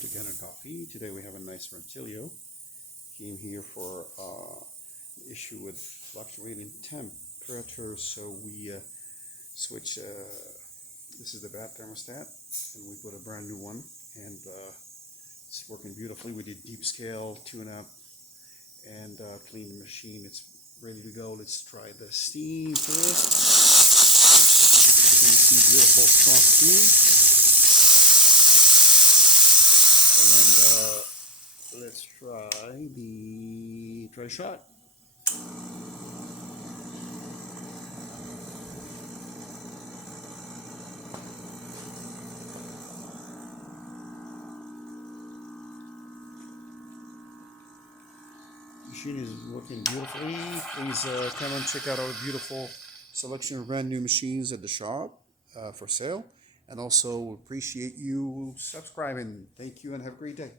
To Kanen coffee. Today we have a nice Rancilio. Came here for an issue with fluctuating temperature, so we switch. This is the bath thermostat, and we put a brand new one, and it's working beautifully. We did deep scale, tune up, and clean the machine. It's ready to go. Let's try the steam first. You can see beautiful strong steam. And let's try the shot. Machine is working beautifully. Please come and check out our beautiful selection of brand new machines at the shop for sale. And also appreciate you subscribing. Thank you and have a great day.